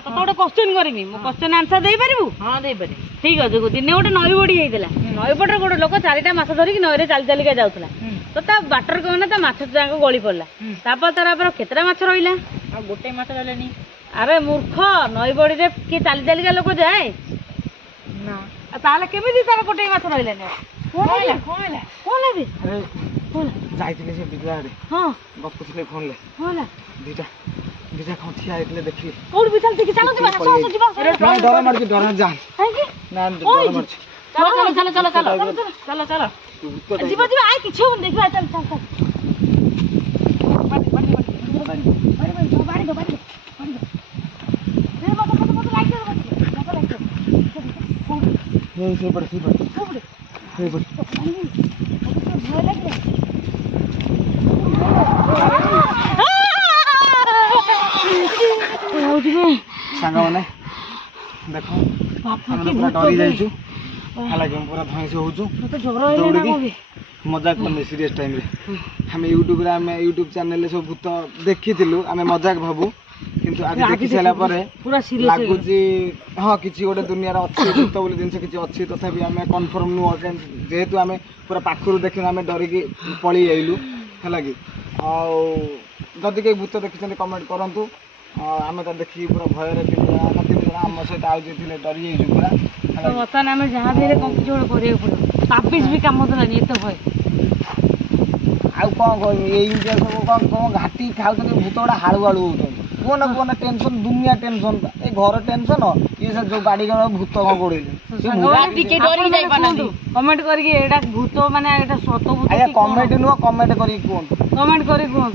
तो गोटे क्वेश्चन करमी मो क्वेश्चन आंसर दे पारिबु हां दे पारि ठीक अछि दिने गोटे नई बडी हेइतला नई बडर गोटे लोक 4टा माछ धरि कि नई रे चाल चाल के जाउतला तो ता बाटर कोने ता माछ जांग गळी पड़ला तापर तारा पर केतरा माछ रहिला आ गोटे माछ रहलेनी अरे मूर्ख नई बडी रे के चाल चाल के लोक जाए ना ताले केमिति तारा गोटे माछ रहिलानी कोन बे कोन जाइतिले से बिगला रे हां गपुथले फोन ले होला दीटा दीटा खथिया आइतले देखली कोड भी चलते कि चलो जीवा सो जीवा नहीं डर मार के डर जा है कि ना डर मार चलो चलो चलो चलो चलो चलो जीवा जीवा आइ किछु देखबा चल चल चल बाड़ी दो फिर मत लाइट दे मत लाइट दे ये से पड़ से पड़ भय लग रहा सांगा माने देखो हम पूरा डरी जाइछु हालांकि हम पूरा धंस होछु तो जोर होइला ना मजाक करने सीरियस टाइम रे हम यूट्यूब रे हम यूट्यूब चैनल रे सब भूत देखिथिलु हम मजाक भाबू किंतु आज देखि सेला परे पूरा सीरियस लागुची हां किछि गोटे दुनिया रे अछि भूत बोले जिंस किछि अछि तथापि हम कंफर्म नु जेहेतु हम पूरा पाखरु देखिन हम डरी के पळी आइलु हला कि आ जदि के भूत देखिछन कमेंट करंतु आमे त देखि पूरा भय रे तीन जना हम सहित आउ जेथिले डरी जाइछु पूरा तो बता ना मैं जहां भी रे कंपी जोड़ करियो पड़ो तापिस भी काम दलानी एतो भय आउ कोन कहबी ए इंडिया सब कोन घाटी खाउतनी भूतडा हाळू हाळू होतन कोन टेंशन दुनिया टेंशन ए घर टेंशन ये सब जो गाड़ी गण भूत कोन गोड़ेले से मुरा टिके डरी जाई पानांती कमेंट करके एडा भूत माने एटा सत भूत आया कमेंट नु कमेंट करी कोन कमेंट करी कोन